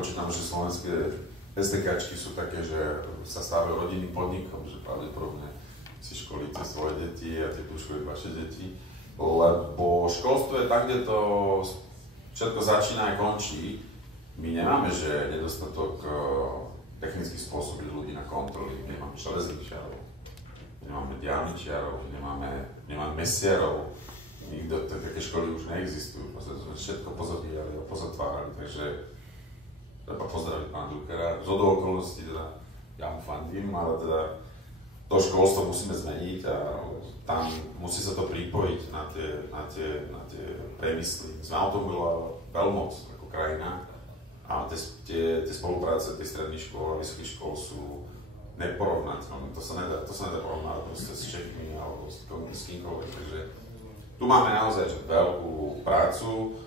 počítam, že slovenské STKčky sú také, že sa stávajú rodinným podnikom, že pravdepodobne si školíte svoje deti a tie školíte vaše deti. Lebo školstvo je tam, kde to všetko začína a končí. My nemáme, že nedostatok technických spôsobiť ľudí na kontroly. Nemáme železničiarov, nemáme diaľničiarov, nemáme mesiarov. Nikto, také školy už neexistujú. Všetko pozabíjali a pozatvárali, takže treba pozdraviť pána Druckera. Zhodou okolností teda ja mu fandím, ale teda to školstvo musíme zmeniť a tam musí sa to pripojiť na tie priemysly. Sme automobilová veľmoc ako krajina a tie spolupráce tých stredných škôl a vysokých škôl sú neporovnateľné. To sa nedá porovnať proste s Čechmi alebo s kýmkoľvek. Takže tu máme naozaj veľkú prácu.